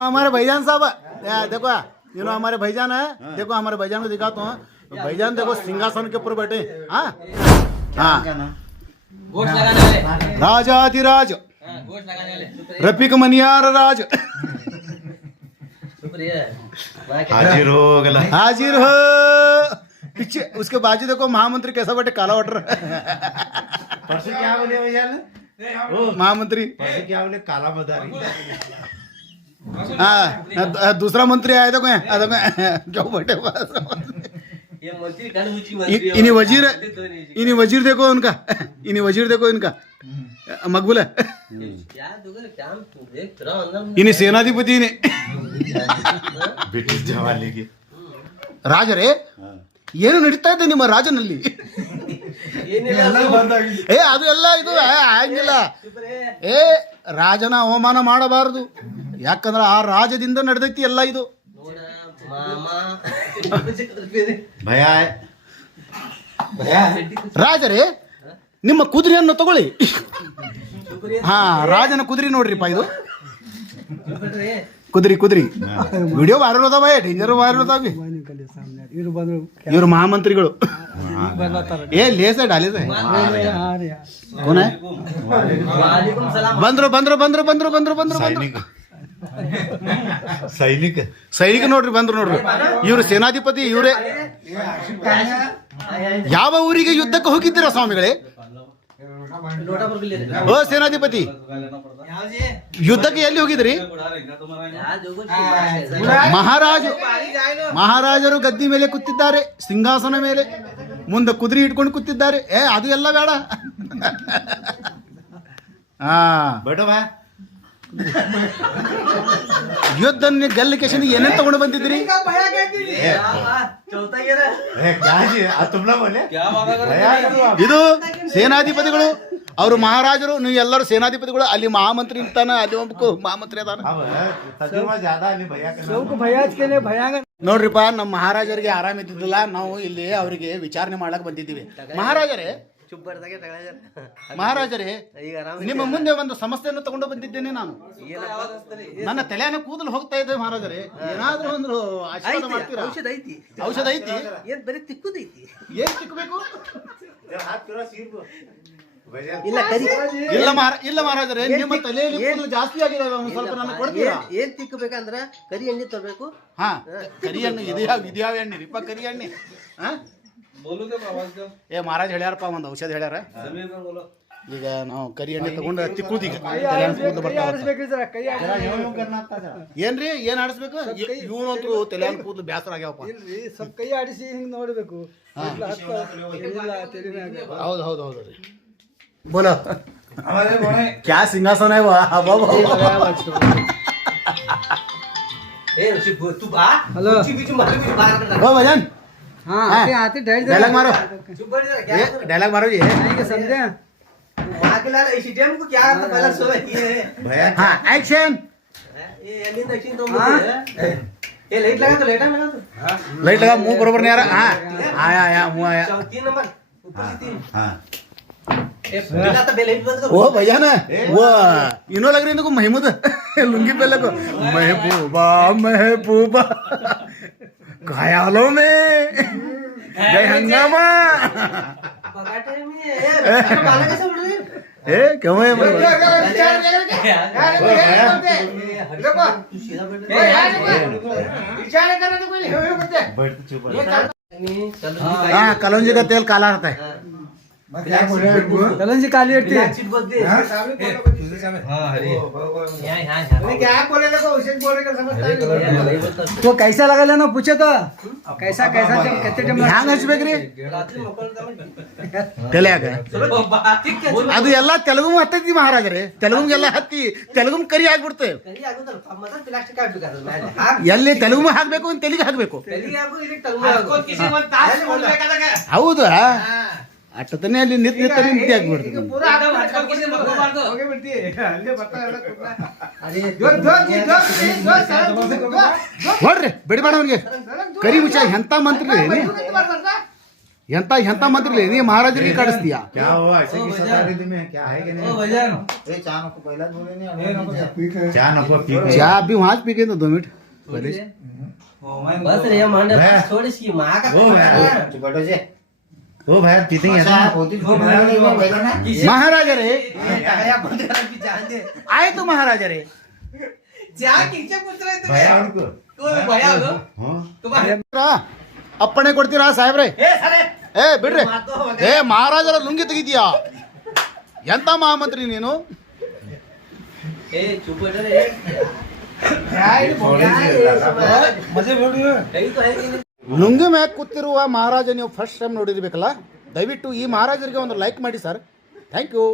हमारे भाईजान साहब देखो यू नो हमारे भाईजान है। देखो हमारे भाईजान को दिखाता हूँ। भाईजान देखो सिंहासन के ऊपर बैठे। हाँ हाँ राजाधिराज रफीक मनियार राज हाजिर हो गला। हाजिर हो। पीछे उसके बाजू देखो महामंत्री कैसा बैठे काला वाटर। परसों क्या बोले भैया ने? महामंत्री परसों क्या बोले? काला मदारी। हाँ दूसरा मंत्री आया देखो क्यों बैठे ये मंत्री कौन ऊंची मंत्री इन्हीं वजीर देखो उनका। इन्हीं वजीर देखो इनका मकबूल है। क्या दोगे क्या देख रहा अंदर इन्हीं सेनाधिपति ने ಬ್ರಿಟಿಷ್ ಜವಾನಿಗೆ ರಾಜರೇ ಏನು ನಡೀತಾ ಇದೆ ನಿಮ್ಮ ರಾಜನಲ್ಲಿ? ಏ ಅದು ಎಲ್ಲ ಇದು ಆಗಿಲ್ಲ. ಏ ರಾಜನ ಅವಮಾನ ಮಾಡಬಾರದು. ಯಾಕಂದ್ರೆ ಆ ರಾಜದಿಂದ ನಡೆದೈತಿ ಎಲ್ಲ ಇದು. ಭಯ ರಾಜರೇ ನಿಮ್ಮ ಕುದುರೆಯನ್ನು ತಗೊಳ್ಳಿ. ಹಾ ರಾಜನ ಕುದುರೆ ನೋಡ್ರಿಪ್ಪ ಇದು. ಕುದುರೆ ವಿಡಿಯೋ ವೈರಲ್ ಹೋದಾವ. ಡೇಂಜರ್ ವೈರಲ್ ಹೋದಾವ. ಇವರು ಮಹಾಮಂತ್ರಿಗಳು. ಏ ಲೇಸ ಡಾಲೇಸ ಕೋನ ಬಂದ್ರು ಸೈನಿಕ ನೋಡ್ರಿ ನೋಡ್ರಿ. ಇವ್ರು ಸೇನಾಧಿಪತಿ ಇವರೇ. ಯಾವ ಊರಿಗೆ ಯುದ್ಧಕ್ಕೆ ಹೋಗಿದ್ದೀರಾ ಸ್ವಾಮಿಗಳೇ? ಓ ಸೇನಾಧಿಪತಿ ಯುದ್ಧಕ್ಕೆ ಎಲ್ಲಿ ಹೋಗಿದ್ರಿ? ಮಹಾರಾಜರು ಗದ್ದಿ ಮೇಲೆ ಕೂತಿದ್ದಾರೆ, ಸಿಂಹಾಸನ ಮೇಲೆ ಮುಂದೆ ಕುದುರೆ ಇಟ್ಕೊಂಡು ಕೂತಿದ್ದಾರೆ. ಏ ಅದು ಎಲ್ಲ ಬೇಡ. ಹಾ ಬೇಡವಾ ಯುದ್ಧ ಗೆಲ್ಲಕ್ಕೆ ಏನೇನು ತಗೊಂಡು ಬಂದಿದ್ರಿ? ಇದು ಸೇನಾಧಿಪತಿಗಳು. ಅವರು ಮಹಾರಾಜರು, ನೀವು ಎಲ್ಲರೂ ಸೇನಾಧಿಪತಿಗಳು. ಅಲ್ಲಿ ಮಹಾಮಂತ್ರಿ ಇರ್ತಾನ, ಅಲ್ಲಿ ಒಬ್ಬ ಮಹಾಮಂತ್ರಿ ಅದಾನ. ನೋಡ್ರಿಪ್ಪ, ನಮ್ಮ ಮಹಾರಾಜರಿಗೆ ಆರಾಮ ಇದ್ದಿದ್ದಿಲ್ಲ. ನಾವು ಇಲ್ಲಿ ಅವರಿಗೆ ವಿಚಾರಣೆ ಮಾಡಕ್ ಬಂದಿದ್ದೀವಿ. ಮಹಾರಾಜರೇ ನಿಮ್ಮ ಮುಂದೆ ಒಂದು ಸಮಸ್ಯೆಯನ್ನು ತಗೊಂಡು ಬಂದಿದ್ದೇನೆ ನಾನು. ನನ್ನ ತಲೆಯನ್ನು ಕೂದಲು ಹೋಗ್ತಾ ಇದೆ ಮಹಾರಾಜರೇ. ಏನಾದ್ರೂ ಒಂದು ಆಶೀರ್ವಾದ ಮಾಡ್ತೀರಾ? ಔಷಧ ಐತಿ? ಏನ್ ಬರೀ ತಿಕ್ಕುದೈತಿ? ಏನ್ ತಿಕ್ಕಬೇಕು? ಇಲ್ಲ ಮಹಾರಾಜರೇ, ನಿಮ್ಮ ತಲೆಯಲ್ಲಿ ಕೂದಲು ಜಾಸ್ತಿ ಆಗಿದೆ. ಸ್ವಲ್ಪ ನನಗೆ ಕೊಡ್ತೀರಾ? ಏನ್ ತಿಕ್ಕಬೇಕಂದ್ರ ಕರಿ ಎಣ್ಣೆ ತರಬೇಕು. ಹಾ ಕರಿ ಎಣ್ಣೆ ಇದ್ಯಾವ ಎಣ್ಣೆ ರೀಪ? ಕರಿ ಎಣ್ಣೆ. ಹಾ ಏ ಮಹಾರಾಜ್ ಹೇಳ್ಯಾರಪ್ಪ, ಒಂದು ಔಷಧ ಹೇಳ್ಯಾರ. ಈಗ ನಾವು ಕರಿ ಎಣ್ಣೆ ತಗೊಂಡು ತಿಕ್ಕುದು. ಈಗ ಏನ್ರಿ ಏನ್ ಆಡಿಸ್ಬೇಕು? ಇವನಂತೂ ತಲೆ ಕೂದಲು ಬೇಸರ ಆಗ್ಯಾವಪ್ಪ. ಸ್ವಲ್ಪ ಕೈ ಆಡಿಸಿ ಹಿಂಗ್ ನೋಡ್ಬೇಕು. ಹೌದು ರೀ. ಬೋಲೋ ಕ್ಯಾ ಸಿಂಹಾಸನ है हेलो ओ भजन हाँ आते डायलॉग मारो जी। समझे को क्या पहला सो हाँ एक्शन। ये लाइट लगा तो लाइट लगा। मुंह बरोबर नहीं आ रहा। हाँ आया मुंह आया। 3 नंबर ऊपर से 3। हाँ वो भैया ना वो इनो लग रही है महमूद लुंगी पहले को महबूबा ख्यालों में जय हंगामा। ए क्यों है हाँ कलौंजी का तेल काला रहता है। कलंजी काली रहती है। वो कैसा लगा लेना पूछे तो कैसा ಹ್ಯಾಂಗ ಹಚ್ಬೇಕ್ರಿ? ತಲೆಯಾಗ ಅದು ಎಲ್ಲ ತೆಲುಗು ಹತ್ತೈತಿ ಮಹಾರಾಜರೇ. ತೆಲುಗುಗೆಲ್ಲ ಹತ್ತಿ ತೆಲುಗು ಕರಿ ಆಗ್ಬಿಡ್ತೇವೆ. ಎಲ್ಲಿ ತೆಲುಗು ಹಾಕ್ಬೇಕು ಅಂತ ತೆಲಿಗೆ ಹಾಕ್ಬೇಕು. ಹೌದಾ ಅಟ್ಟತನೇ ಅಲ್ಲಿ ನಿತ್ಯ ಆಗ್ಬಿಡ್ತದೆ. ನೋಡ್ರಿ ಬಿಡಬೇಡ ಅವನಿಗೆ. ಕರಿ ಮುಚ್ಚ ಎಂತ ಮಂತ್ರಿ ಎಂತ ಎಂತ ಮಂತ್ರಿ ನೀ ಮಹಾರಾಜರಿಗೆ ಕಾಡಿಸ್ತೀಯ क्या हुआ ऐसे की सतारी में क्या है कि नहीं चा नको पी चहा अभी वहां पी के 2 मिनट पहले बस रे मांडे भैया। छोड़िस की माँ का ओ भैया ओ भैया पीते हैं महाराजरे ಆಯ್ತು ಮಹಾರಾಜರೇ क्या किसे पूछ रहे थे भैया उनको कोई भैया हो हाँ तुम्हारे ಅಪ್ಪಣೆ ಕೊಡ್ತೀರಾ ಸಾಹೇಬ್ರೆ ಏ ಬಿಡ್ರಿ ಏ ಮಹಾರಾಜರ ಲುಂಗಿ ತೆಗಿತೀಯಾ ಎಂತ ಮಹಾಮಂತ್ರಿ ನೀನು ए चुप बैठो रे ಲುಂಗಿ ಮ್ಯಾಗ ಕೂತಿರುವ ಮಹಾರಾಜ ನೀವು ಫಸ್ಟ್ ಟೈಮ್ ನೋಡಿರ್ಬೇಕಲ್ಲ ದಯವಿಟ್ಟು ಈ ಮಹಾರಾಜರಿಗೆ ಒಂದು ಲೈಕ್ ಮಾಡಿ ಸರ್ ಥ್ಯಾಂಕ್ ಯು